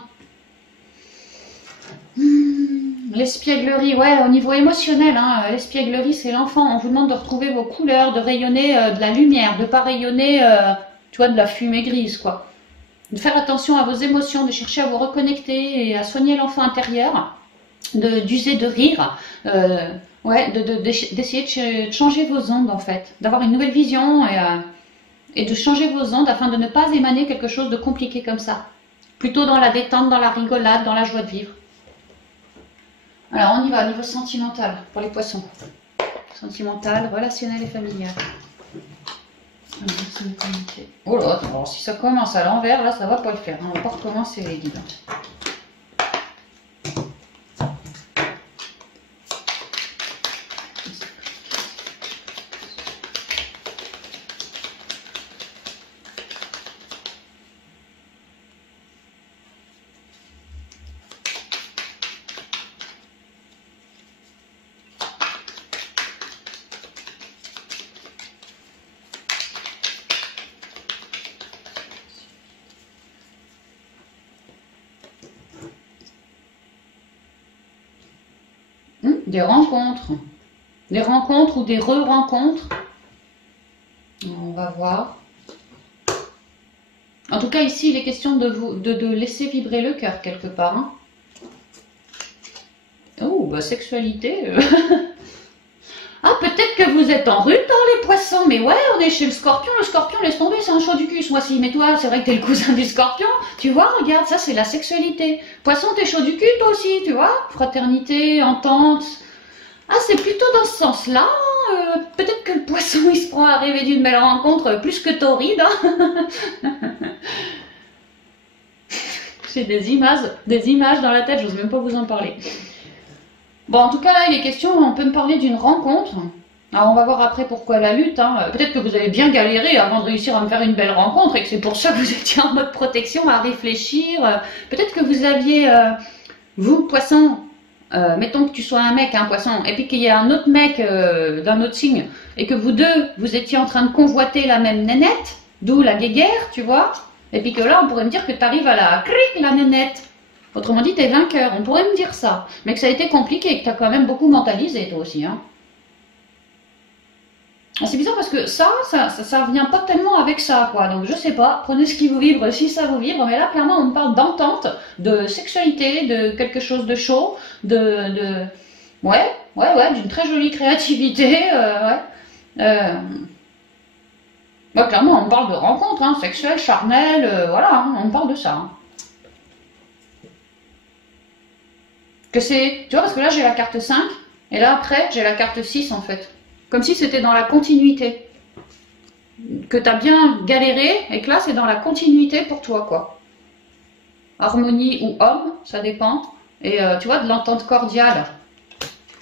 L'espièglerie, ouais, au niveau émotionnel, hein, l'espièglerie, c'est l'enfant. On vous demande de retrouver vos couleurs, de rayonner de la lumière, de pas rayonner, tu vois, de la fumée grise, quoi. De faire attention à vos émotions, de chercher à vous reconnecter et à soigner l'enfant intérieur, d'user de rire, ouais, d'essayer de changer vos ondes en fait, d'avoir une nouvelle vision et de changer vos ondes afin de ne pas émaner quelque chose de compliqué comme ça. Plutôt dans la détente, dans la rigolade, dans la joie de vivre. Alors on y va au niveau sentimental pour les poissons. Sentimental, relationnel et familial. Oh là, attends, si ça commence à l'envers, là, ça va pas le faire. Hein. On va pas recommencer les guides. Des rencontres. Des rencontres ou des re-rencontres. On va voir. En tout cas, ici, il est question de laisser vibrer le cœur quelque part. Hein. Oh, bah, sexualité. Ah, peut-être que vous êtes en rut, hein, les poissons. Mais ouais, on est chez le scorpion. Le scorpion, laisse tomber, c'est un chaud du cul ce mois-ci. Mais toi, c'est vrai que t'es le cousin du scorpion. Tu vois, regarde, ça, c'est la sexualité. Poisson, t'es chaud du cul, toi aussi, tu vois. Fraternité, entente. Ah, c'est plutôt dans ce sens-là. Peut-être que le poisson, il se prend à rêver d'une belle rencontre plus que torride. Hein. J'ai des images dans la tête, j'ose même pas vous en parler. Bon, en tout cas, là, il est question, on peut me parler d'une rencontre. Alors, on va voir après pourquoi la lutte. Hein. Peut-être que vous avez bien galéré avant de réussir à me faire une belle rencontre et que c'est pour ça que vous étiez en mode protection, à réfléchir. Peut-être que vous aviez, vous, poisson, mettons que tu sois un mec, un poisson, et puis qu'il y a un autre mec d'un autre signe, et que vous deux, vous étiez en train de convoiter la même nénette, d'où la guéguerre, tu vois, et puis que là, on pourrait me dire que tu arrives à la cric, la nénette. Autrement dit, t'es vainqueur, on pourrait me dire ça. Mais que ça a été compliqué, que t'as quand même beaucoup mentalisé, toi aussi, hein. C'est bizarre parce que ça vient pas tellement avec ça, quoi. Donc je sais pas, prenez ce qui vous vibre, si ça vous vibre. Mais là, clairement, on me parle d'entente, de sexualité, de quelque chose de chaud, ouais, d'une très jolie créativité, ouais. Bah, clairement, on me parle de rencontre, hein, sexuelle, charnelle, voilà, hein, on me parle de ça. Hein. Que c'est, tu vois, parce que là, j'ai la carte 5, et là, après, j'ai la carte 6, en fait. Comme si c'était dans la continuité. Que tu as bien galéré et que là, c'est dans la continuité pour toi, quoi. Harmonie ou homme, ça dépend. Et tu vois, de l'entente cordiale.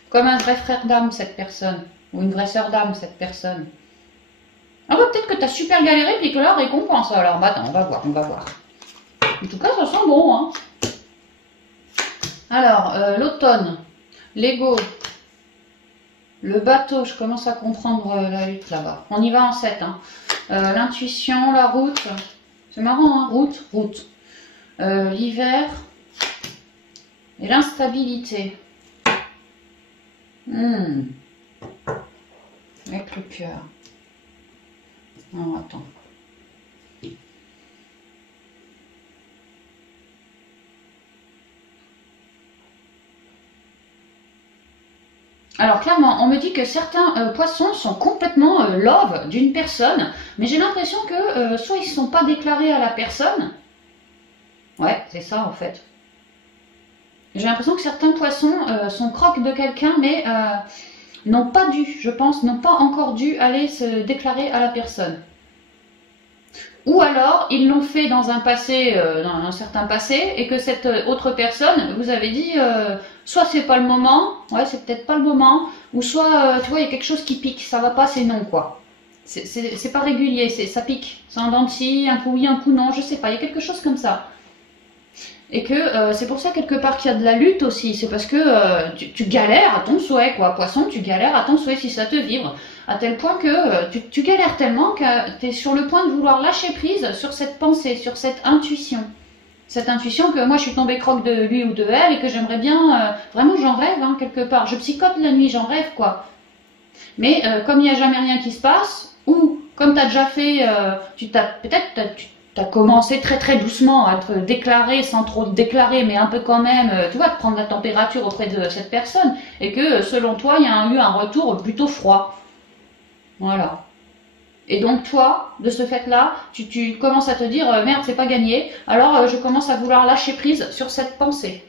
Comme un vrai frère d'âme, cette personne. Ou une vraie sœur d'âme, cette personne. Ah bah, peut-être que tu as super galéré et que là, récompense. Alors, bah attends, on va voir, on va voir. En tout cas, ça sent bon, hein. Alors, l'automne, l'ego. Le bateau, je commence à comprendre la lutte là-bas. On y va en 7. Hein. L'intuition, la route. C'est marrant, hein, route. L'hiver et l'instabilité. Avec le cœur. Non, attends. Alors clairement, on me dit que certains poissons sont complètement love d'une personne, mais j'ai l'impression que soit ils ne sont pas déclarés à la personne, ouais, c'est ça en fait. J'ai l'impression que certains poissons sont croques de quelqu'un, mais n'ont pas dû, je pense, n'ont pas encore dû aller se déclarer à la personne. Ou alors, ils l'ont fait dans un passé, dans un certain passé, et que cette autre personne vous avez dit, soit c'est pas le moment, ouais, c'est peut-être pas le moment, ou soit, tu vois, il y a quelque chose qui pique, ça va pas, c'est non, quoi. C'est pas régulier, ça pique, c'est un dent de scie, un coup oui, un coup non, je sais pas, il y a quelque chose comme ça. Et que c'est pour ça quelque part qu'il y a de la lutte aussi, c'est parce que tu galères à ton souhait, quoi. Poisson, tu galères à ton souhait si ça te vibre. À tel point que tu galères tellement que tu es sur le point de vouloir lâcher prise sur cette pensée, sur cette intuition. Cette intuition que moi je suis tombée croque de lui ou de elle et que j'aimerais bien, vraiment j'en rêve hein, quelque part. Je psychote la nuit, j'en rêve quoi. Mais comme il n'y a jamais rien qui se passe, ou comme tu as déjà fait, tu as commencé très très doucement à te déclarer, sans trop te déclarer, mais un peu quand même, tu vois, de prendre la température auprès de cette personne, et que selon toi, il y a eu un retour plutôt froid. Voilà. Et donc toi, de ce fait-là, tu commences à te dire merde, c'est pas gagné. Alors je commence à vouloir lâcher prise sur cette pensée.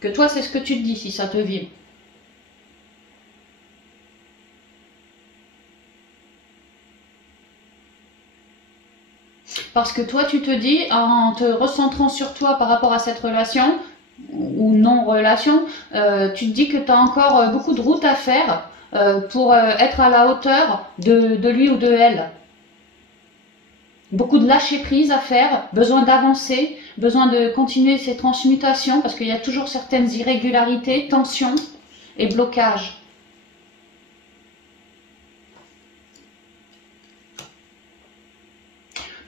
Que toi, c'est ce que tu te dis si ça te vibre. Parce que toi, tu te dis, en te recentrant sur toi par rapport à cette relation, ou non-relation, tu te dis que tu as encore beaucoup de route à faire pour être à la hauteur de lui ou de elle. Beaucoup de lâcher prise à faire, besoin d'avancer, besoin de continuer ces transmutations parce qu'il y a toujours certaines irrégularités, tensions et blocages.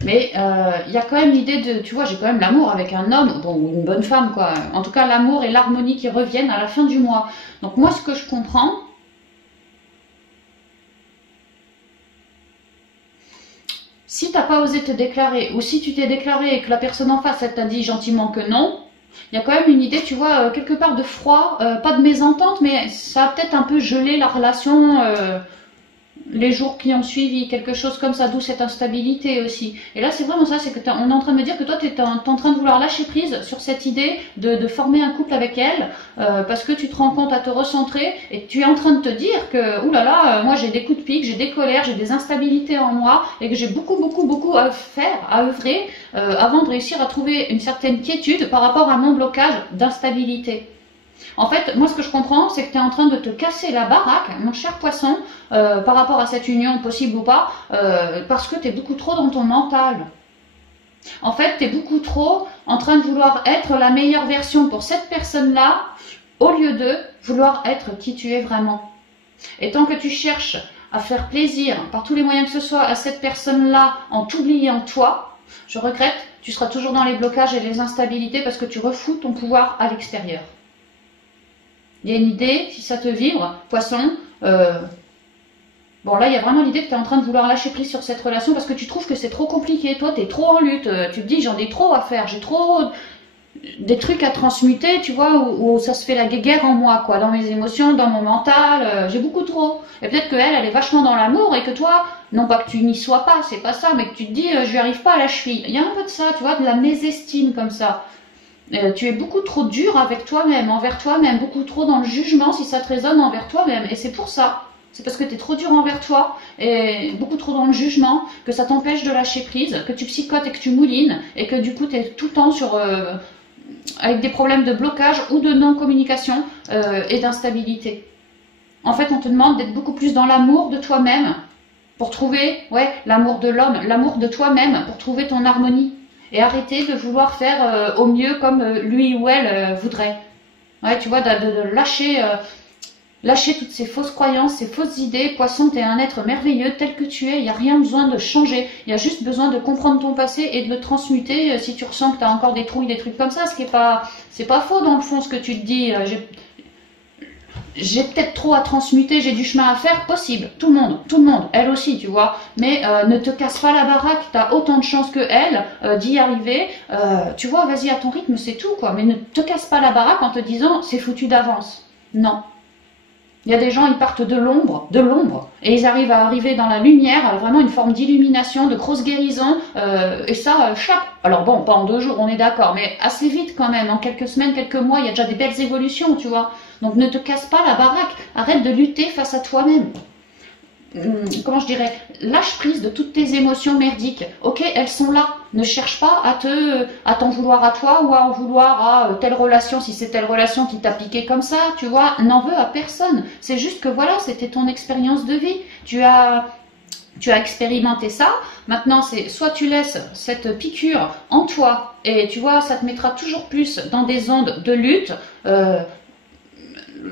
Mais il y a quand même l'idée de, tu vois, j'ai quand même l'amour avec un homme, bon, ou une bonne femme, quoi. En tout cas, l'amour et l'harmonie qui reviennent à la fin du mois. Donc moi, ce que je comprends, si tu n'as pas osé te déclarer, ou si tu t'es déclaré et que la personne en face, elle t'a dit gentiment que non, il y a quand même une idée, tu vois, quelque part de froid, pas de mésentente, mais ça a peut-être un peu gelé la relation les jours qui ont suivi, quelque chose comme ça, d'où cette instabilité aussi. Et là, c'est vraiment ça, c'est que on est en train de me dire que toi, tu es en train de vouloir lâcher prise sur cette idée de former un couple avec elle, parce que tu te rends compte à te recentrer, et tu es en train de te dire que, oulala, moi j'ai des coups de pique, j'ai des colères, j'ai des instabilités en moi, et que j'ai beaucoup à faire, à œuvrer, avant de réussir à trouver une certaine quiétude par rapport à mon blocage d'instabilité. En fait, moi ce que je comprends, c'est que tu es en train de te casser la baraque, mon cher poisson, par rapport à cette union, possible ou pas, parce que tu es beaucoup trop dans ton mental. En fait, tu es beaucoup trop en train de vouloir être la meilleure version pour cette personne-là, au lieu de vouloir être qui tu es vraiment. Et tant que tu cherches à faire plaisir, par tous les moyens que ce soit, à cette personne-là, en t'oubliant toi, je regrette, tu seras toujours dans les blocages et les instabilités parce que tu refous ton pouvoir à l'extérieur. Il y a une idée, si ça te vibre, poisson, bon là il y a vraiment l'idée que tu es en train de vouloir lâcher prise sur cette relation parce que tu trouves que c'est trop compliqué, toi tu es trop en lutte, tu te dis j'en ai trop à faire, j'ai trop des trucs à transmuter, tu vois, où ça se fait la guerre en moi, quoi, dans mes émotions, dans mon mental, j'ai beaucoup trop. Et peut-être qu'elle, elle est vachement dans l'amour et que toi, non pas que tu n'y sois pas, c'est pas ça, mais que tu te dis je lui arrive pas à la cheville. Il y a un peu de ça, tu vois, de la mésestime comme ça. Tu es beaucoup trop dur avec toi-même, envers toi-même, beaucoup trop dans le jugement si ça te résonne envers toi-même. Et c'est pour ça, c'est parce que tu es trop dur envers toi et beaucoup trop dans le jugement que ça t'empêche de lâcher prise, que tu psychotes et que tu moulines et que du coup tu es tout le temps avec des problèmes de blocage ou de non-communication et d'instabilité. En fait, on te demande d'être beaucoup plus dans l'amour de toi-même pour trouver l'amour de l'homme, l'amour de toi-même pour trouver ton harmonie. Et arrêter de vouloir faire au mieux comme lui ou elle voudrait. Ouais, tu vois, de lâcher toutes ces fausses croyances, ces fausses idées. Poisson, tu es un être merveilleux tel que tu es, il n'y a rien besoin de changer. Il y a juste besoin de comprendre ton passé et de le transmuter si tu ressens que tu as encore des trouilles, des trucs comme ça. Ce qui est pas, c'est pas faux dans le fond ce que tu te dis. J'ai peut-être trop à transmuter, j'ai du chemin à faire, possible, tout le monde, elle aussi, tu vois, mais ne te casse pas la baraque, tu as autant de chances que elle d'y arriver, tu vois, vas-y à ton rythme, c'est tout, quoi, mais ne te casse pas la baraque en te disant, c'est foutu d'avance, non. Il y a des gens, ils partent de l'ombre, et ils arrivent à arriver dans la lumière, vraiment une forme d'illumination, de grosse guérison, et ça, chaque... Alors bon, pas en 2 jours, on est d'accord, mais assez vite quand même, en quelques semaines, quelques mois, il y a déjà des belles évolutions, tu vois. Donc ne te casse pas la baraque, arrête de lutter face à toi-même. Comment je dirais, lâche prise de toutes tes émotions merdiques. Ok, elles sont là. Ne cherche pas à t'en vouloir à toi ou à en vouloir à telle relation, si c'est telle relation qui t'a piqué comme ça, tu vois, n'en veux à personne. C'est juste que voilà, c'était ton expérience de vie. Tu as expérimenté ça. Maintenant, c'est soit tu laisses cette piqûre en toi et tu vois, ça te mettra toujours plus dans des ondes de lutte.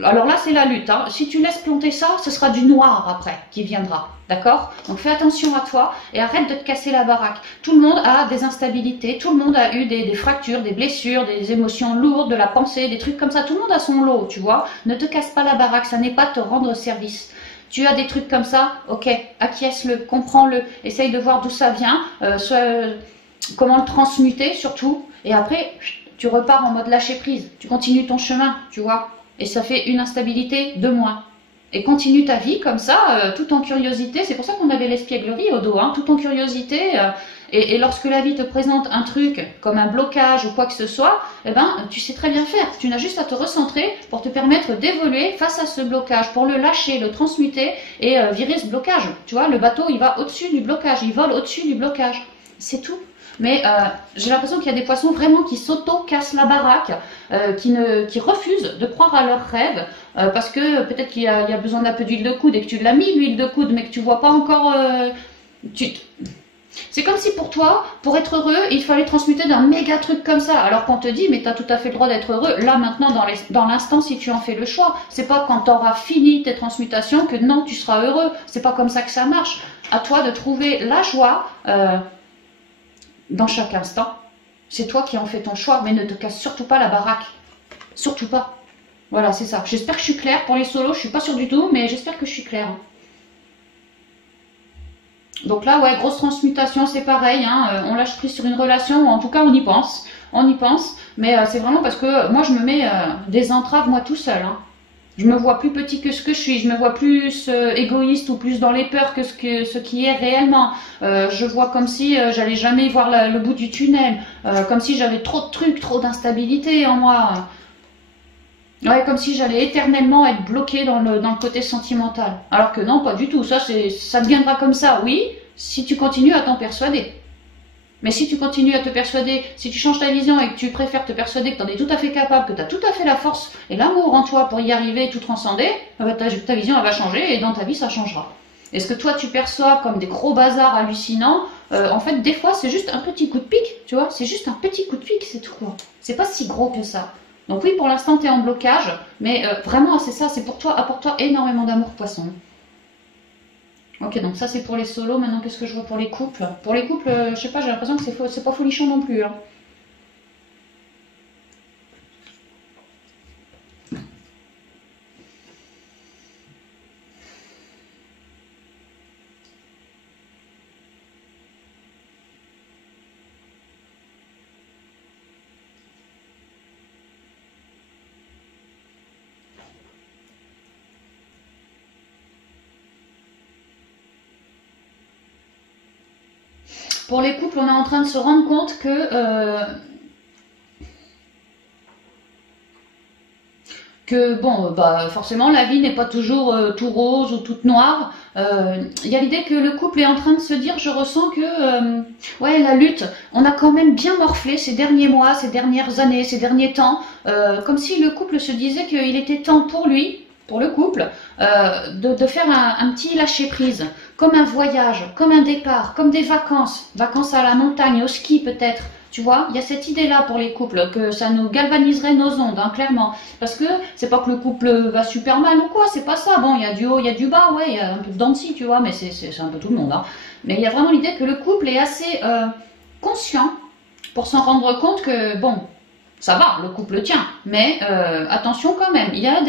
Alors là, c'est la lutte. Hein. Si tu laisses planter ça, ce sera du noir après qui viendra. D'accord? Donc fais attention à toi et arrête de te casser la baraque. Tout le monde a des instabilités, tout le monde a eu des fractures, des blessures, des émotions lourdes, de la pensée, des trucs comme ça. Tout le monde a son lot, tu vois. Ne te casse pas la baraque, ça n'est pas te rendre service. Tu as des trucs comme ça, ok, acquiesce-le, comprends-le, essaye de voir d'où ça vient, comment le transmuter surtout. Et après, tu repars en mode lâcher prise. Tu continues ton chemin, tu vois. Et ça fait une instabilité de moins. Et continue ta vie comme ça, tout en curiosité. C'est pour ça qu'on avait l'espièglerie au dos, hein, tout en curiosité. Et lorsque la vie te présente un truc comme un blocage ou quoi que ce soit, eh ben, tu sais très bien faire. Tu n'as juste à te recentrer pour te permettre d'évoluer face à ce blocage, pour le lâcher, le transmuter et virer ce blocage. Tu vois, le bateau, il va au-dessus du blocage, il vole au-dessus du blocage. C'est tout. mais j'ai l'impression qu'il y a des poissons vraiment qui s'auto-cassent la baraque, qui refusent de croire à leurs rêves, parce que peut-être qu'il y a besoin d'un peu d'huile de coude et que tu l'as mis, l'huile de coude, mais que tu vois pas encore... C'est comme si pour toi, pour être heureux, il fallait transmuter d'un méga truc comme ça. Alors qu'on te dit, mais tu as tout à fait le droit d'être heureux, là maintenant, dans l'instant, si tu en fais le choix. C'est pas quand tu auras fini tes transmutations que non, tu seras heureux. C'est pas comme ça que ça marche. À toi de trouver la joie dans chaque instant. C'est toi qui en fais ton choix, mais ne te casse surtout pas la baraque. Surtout pas. Voilà, c'est ça. J'espère que je suis claire. Pour les solos, je suis pas sûre du tout, mais j'espère que je suis claire. Donc là, ouais, grosse transmutation, c'est pareil, hein, on lâche prise sur une relation, ou en tout cas on y pense, mais c'est vraiment parce que moi je me mets des entraves moi tout seul, hein. Je me vois plus petit que ce que je suis, je me vois plus égoïste ou plus dans les peurs que ce qui est réellement. Je vois comme si j'allais jamais voir le bout du tunnel, comme si j'avais trop de trucs, trop d'instabilité en moi. Ouais, comme si j'allais éternellement être bloquée dans le côté sentimental. Alors que non, pas du tout. Ça deviendra comme ça, oui, si tu continues à t'en persuader. Mais si tu continues à te persuader, si tu changes ta vision et que tu préfères te persuader que tu en es tout à fait capable, que tu as tout à fait la force et l'amour en toi pour y arriver et tout transcender, ta vision elle va changer et dans ta vie ça changera. Et ce que toi tu perçois comme des gros bazars hallucinants, en fait des fois c'est juste un petit coup de pic, tu vois, c'est juste un petit coup de pic, c'est tout quoi. C'est pas si gros que ça. Donc oui, pour l'instant, tu es en blocage, mais vraiment, c'est ça, c'est pour toi, apporte-toi énormément d'amour, poisson. Ok, donc ça, c'est pour les solos. Maintenant, qu'est-ce que je vois pour les couples? Pour les couples, je sais pas, j'ai l'impression que c'est pas folichon non plus, hein. Pour les couples, on est en train de se rendre compte que bon, bah forcément la vie n'est pas toujours tout rose ou toute noire. Il y a l'idée que le couple est en train de se dire, je ressens que ouais, la lutte, on a quand même bien morflé ces derniers mois, ces dernières années, ces derniers temps, comme si le couple se disait qu'il était temps pour lui, pour le couple, de faire un petit lâcher prise, comme un voyage, comme un départ, comme des vacances, vacances à la montagne, au ski peut-être. Tu vois, il y a cette idée-là pour les couples, que ça nous galvaniserait nos ondes, hein, clairement. Parce que c'est pas que le couple va super mal ou quoi, c'est pas ça. Bon, il y a du haut, il y a du bas, ouais, il y a un peu de dents de scie, tu vois, mais c'est un peu tout le monde, hein. Mais il y a vraiment l'idée que le couple est assez conscient pour s'en rendre compte que, bon, ça va, le couple tient, mais attention quand même, il y a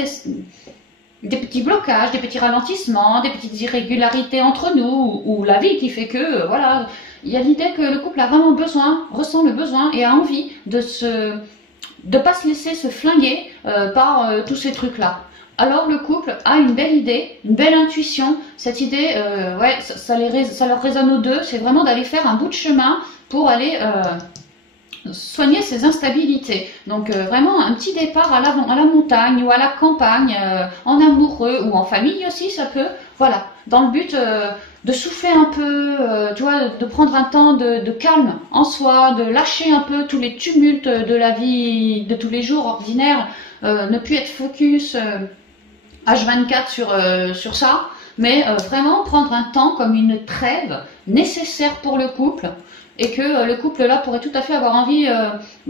des petits blocages, des petits ralentissements, des petites irrégularités entre nous, ou la vie qui fait que, voilà, il y a l'idée que le couple a vraiment besoin, ressent le besoin et a envie de pas se laisser se flinguer par tous ces trucs-là. Alors le couple a une belle idée, une belle intuition. Cette idée, ouais, ça leur résonne aux deux, c'est vraiment d'aller faire un bout de chemin pour aller soigner ses instabilités. Donc vraiment un petit départ à la montagne ou à la campagne, en amoureux ou en famille aussi, ça peut. Voilà, dans le but de souffler un peu, tu vois, de prendre un temps de calme en soi, de lâcher un peu tous les tumultes de la vie de tous les jours ordinaires, ne plus être focus H24 sur ça, mais vraiment prendre un temps comme une trêve nécessaire pour le couple, et que le couple là pourrait tout à fait avoir envie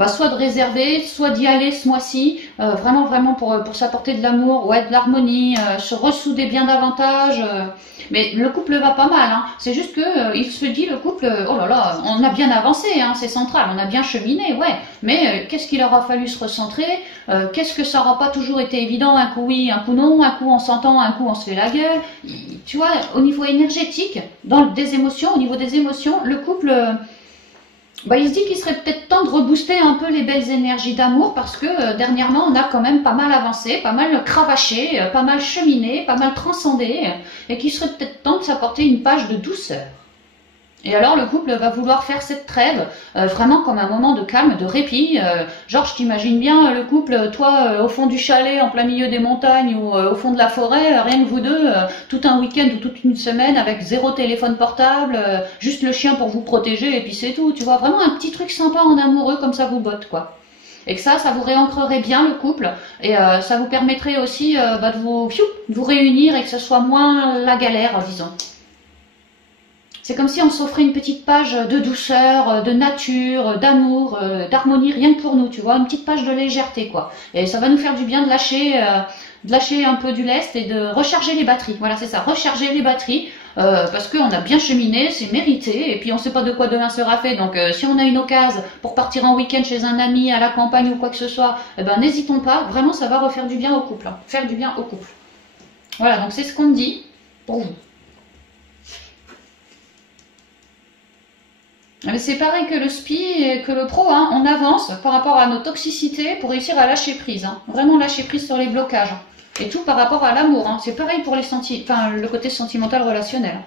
soit de réserver, soit d'y aller ce mois-ci, vraiment pour s'apporter de l'amour, ouais, de l'harmonie, se ressouder bien davantage. Mais le couple va pas mal, hein. C'est juste que il se dit le couple, oh là là, on a bien avancé, hein, c'est central, on a bien cheminé, ouais. Mais qu'est-ce qu'il aura fallu se recentrer? Qu'est-ce que ça aura pas toujours été évident? Un coup oui, un coup non, un coup on s'entend, un coup on se fait la gueule. Tu vois, au niveau énergétique, au niveau des émotions, le couple, il se dit qu'il serait peut-être temps de rebooster un peu les belles énergies d'amour parce que dernièrement on a quand même pas mal avancé, pas mal cravaché, pas mal cheminé, pas mal transcendé, et qu'il serait peut-être temps de s'apporter une page de douceur. Et alors le couple va vouloir faire cette trêve vraiment comme un moment de calme, de répit. Genre je t'imagine bien le couple, toi au fond du chalet, en plein milieu des montagnes ou au fond de la forêt, rien que vous deux, tout un week-end ou toute une semaine avec zéro téléphone portable, juste le chien pour vous protéger et puis c'est tout. Tu vois, vraiment un petit truc sympa en amoureux comme ça vous botte quoi. Et que ça vous réancrerait bien le couple et ça vous permettrait aussi de vous réunir et que ce soit moins la galère, disons. C'est comme si on s'offrait une petite page de douceur, de nature, d'amour, d'harmonie, rien que pour nous, tu vois, une petite page de légèreté, quoi. Et ça va nous faire du bien de lâcher un peu du lest et de recharger les batteries. Voilà, c'est ça, recharger les batteries, parce qu'on a bien cheminé, c'est mérité, et puis on ne sait pas de quoi demain sera fait. Donc si on a une occasion pour partir en week-end chez un ami, à la campagne ou quoi que ce soit, eh ben n'hésitons pas, vraiment ça va refaire du bien au couple, hein, faire du bien au couple. Voilà, donc c'est ce qu'on dit pour vous. C'est pareil que le SPI et que le pro, hein, on avance par rapport à nos toxicités pour réussir à lâcher prise. Hein. Vraiment lâcher prise sur les blocages. Et tout par rapport à l'amour. Hein. C'est pareil pour le côté sentimental relationnel.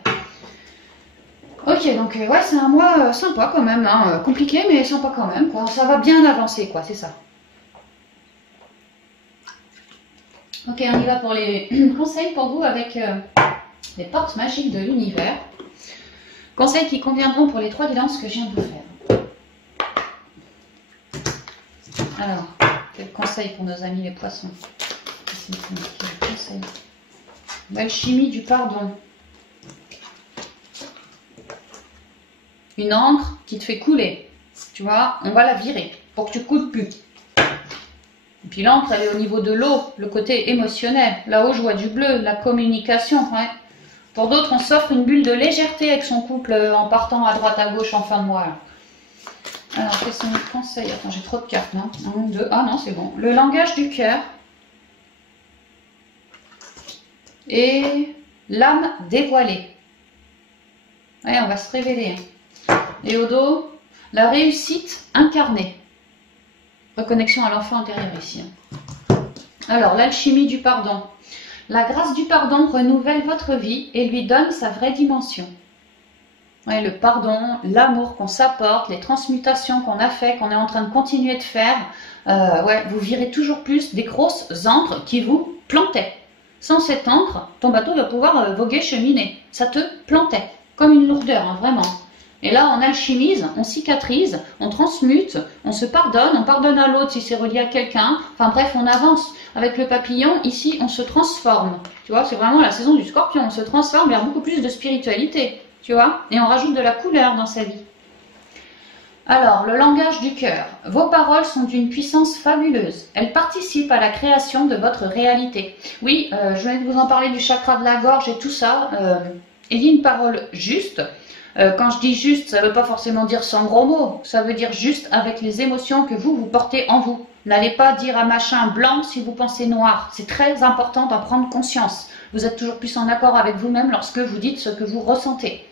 Ok, donc ouais, c'est un mois sympa quand même. Hein. Compliqué, mais sympa quand même. Quoi. Ça va bien avancer, quoi, c'est ça. Ok, on y va pour les conseils pour vous avec les portes magiques de l'univers. Conseils qui conviendront pour les 3 guidances que je viens de vous faire. Alors, quel conseil pour nos amis les poissons? L'alchimie du pardon. Une encre qui te fait couler. Tu vois, on va la virer pour que tu coules plus. Et puis l'encre, elle est au niveau de l'eau, le côté émotionnel. Là-haut, je vois du bleu, la communication, ouais. Pour d'autres, on s'offre une bulle de légèreté avec son couple en partant à droite à gauche en fin de mois. Alors, quels sont les conseils? Attends, j'ai trop de cartes, non? 1, 2, ah non, c'est bon. Le langage du cœur. Et l'âme dévoilée. Ouais, on va se révéler. Et au dos, la réussite incarnée. Reconnexion à l'enfant intérieur ici. Alors, l'alchimie du pardon. La grâce du pardon renouvelle votre vie et lui donne sa vraie dimension. Ouais, le pardon, l'amour qu'on s'apporte, les transmutations qu'on a fait, qu'on est en train de continuer de faire, ouais, vous virez toujours plus des grosses ancres qui vous plantaient. Sans cette encre, ton bateau va pouvoir voguer, cheminer. Ça te plantait, comme une lourdeur, hein, vraiment. Et là, on alchimise, on cicatrise, on transmute, on se pardonne, on pardonne à l'autre si c'est relié à quelqu'un. Enfin bref, on avance. Avec le papillon, ici, on se transforme. Tu vois, c'est vraiment la saison du scorpion. On se transforme vers beaucoup plus de spiritualité. Tu vois, et on rajoute de la couleur dans sa vie. Alors, le langage du cœur. Vos paroles sont d'une puissance fabuleuse. Elles participent à la création de votre réalité. Oui, je venais de vous en parler du chakra de la gorge et tout ça. Ayez une parole juste. Quand je dis juste, ça ne veut pas forcément dire sans gros mots. Ça veut dire juste avec les émotions que vous portez en vous. N'allez pas dire à machin blanc si vous pensez noir. C'est très important d'en prendre conscience. Vous êtes toujours plus en accord avec vous-même lorsque vous dites ce que vous ressentez.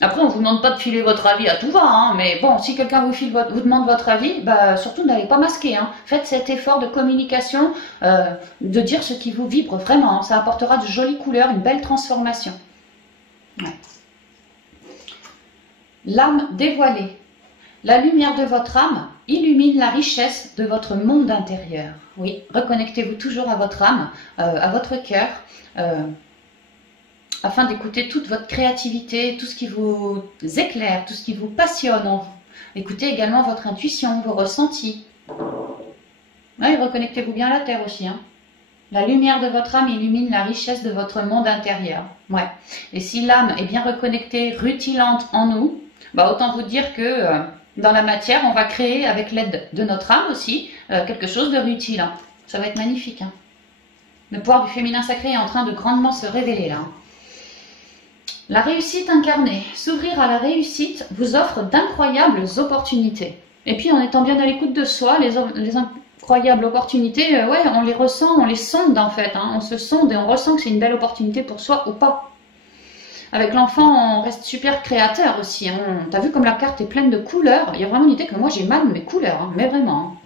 Après, on ne vous demande pas de filer votre avis à tout va, hein, mais bon, si quelqu'un vous demande votre avis, bah, surtout n'allez pas masquer. Hein. Faites cet effort de communication, de dire ce qui vous vibre vraiment. Hein. Ça apportera de jolies couleurs, une belle transformation. Ouais. L'âme dévoilée. La lumière de votre âme illumine la richesse de votre monde intérieur. Oui, reconnectez-vous toujours à votre âme, à votre cœur, afin d'écouter toute votre créativité, tout ce qui vous éclaire, tout ce qui vous passionne en vous. Écoutez également votre intuition, vos ressentis. Ouais, reconnectez-vous bien à la terre aussi. Hein. La lumière de votre âme illumine la richesse de votre monde intérieur. Ouais. Et si l'âme est bien reconnectée, rutilante en nous, bah autant vous dire que dans la matière, on va créer avec l'aide de notre âme aussi quelque chose de rutilant. Ça va être magnifique. Hein. Le pouvoir du féminin sacré est en train de grandement se révéler là. Hein. La réussite incarnée. S'ouvrir à la réussite vous offre d'incroyables opportunités. Et puis en étant bien à l'écoute de soi, les incroyables opportunités, ouais, on les ressent, on les sonde en fait. Hein. On se sonde et on ressent que c'est une belle opportunité pour soi ou pas. Avec l'enfant, on reste super créateur aussi. Hein. T'as vu comme la carte est pleine de couleurs? Il y a vraiment l'idée que moi j'ai mal mes couleurs, hein, mais vraiment.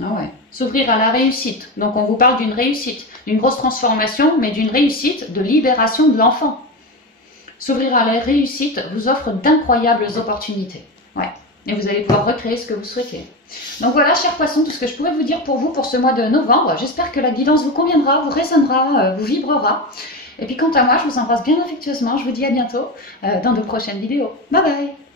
Hein. Ah ouais. S'ouvrir à la réussite. Donc on vous parle d'une réussite, d'une grosse transformation, mais d'une réussite de libération de l'enfant. s'ouvrir à la réussite vous offre d'incroyables opportunités. Ouais. Et vous allez pouvoir recréer ce que vous souhaitez. Donc voilà, chers poissons, tout ce que je pourrais vous dire pour vous pour ce mois de novembre. J'espère que la guidance vous conviendra, vous résonnera, vous vibrera. Et puis quant à moi, je vous embrasse bien affectueusement. Je vous dis à bientôt dans de prochaines vidéos. Bye bye!